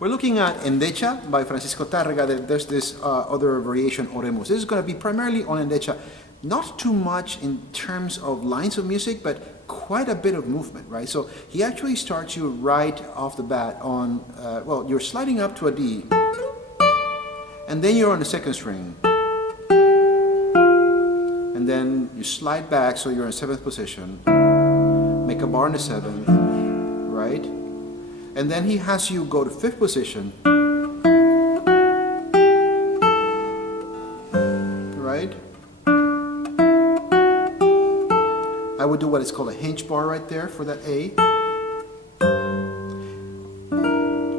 We're looking at Endecha by Francisco Tárrega. There's this other variation, Oremos. This is going to be primarily on Endecha. Not too much in terms of lines of music, but quite a bit of movement, right? So he actually starts you right off the bat on, well, you're sliding up to a D, and then you're on the second string. And then you slide back, so you're in 7th position. Make a bar in the 7th, right? And then he has you go to 5th position, right? I would do what is called a hinge bar right there for that A.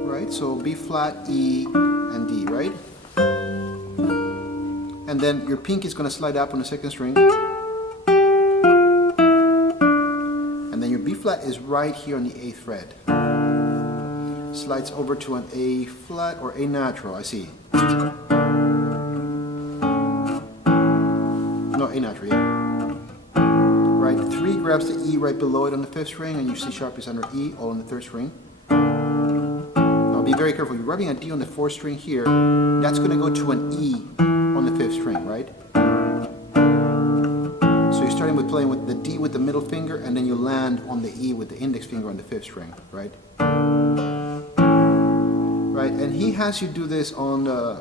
Right, so B flat, E, and D, right? And then your pinky is going to slide up on the 2nd string. And then your B flat is right here on the 8th fret. Slides over to an A flat or A natural, I see. No, A natural, yeah. Right, 3 grabs the E right below it on the 5th string, and your C sharp is under E, all on the 3rd string. Now be very careful, you're rubbing a D on the 4th string here, that's going to go to an E on the 5th string, right? So you're starting with playing with the D with the middle finger, and then you land on the E with the index finger on the 5th string, right? Right, and he has you do this on the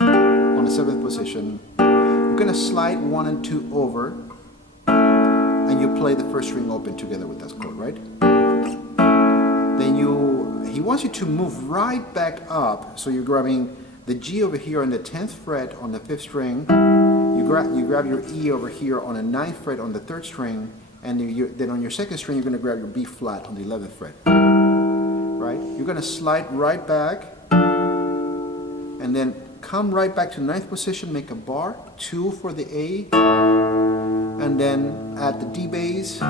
7th position. You're going to slide 1 and 2 over, and you play the 1st string open together with that chord, right? Then he wants you to move right back up, so you're grabbing the G over here on the 10th fret on the 5th string. You grab your E over here on the 9th fret on the 3rd string, and then on your 2nd string you're going to grab your B flat on the 11th fret. Right? You're going to slide right back, and then come right back to 9th position, make a bar, 2 for the A, and then at the D bass,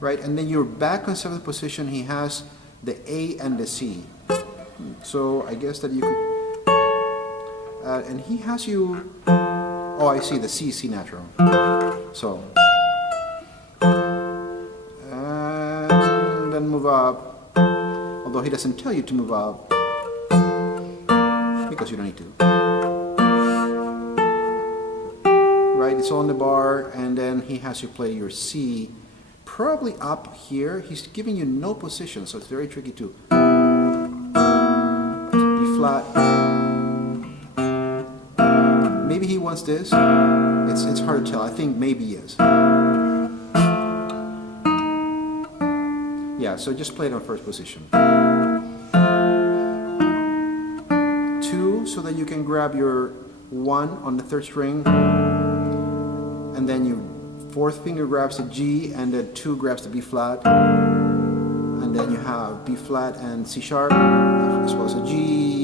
right, and then you're back on 7th position. He has the A and the C, so I guess that you could, and he has you, oh I see, the C natural, so, and then move up. Although he doesn't tell you to move up, because you don't need to. Right, it's on the bar, and then he has you play your C, probably up here. He's giving you no position, so it's very tricky too. B flat. Maybe he wants this. It's hard to tell. I think maybe yes. Yeah, so just play it on 1st position. 2, so that you can grab your 1 on the 3rd string, and then your 4th finger grabs the G, and then 2 grabs the B flat, and then you have B flat and C sharp, as well as a G,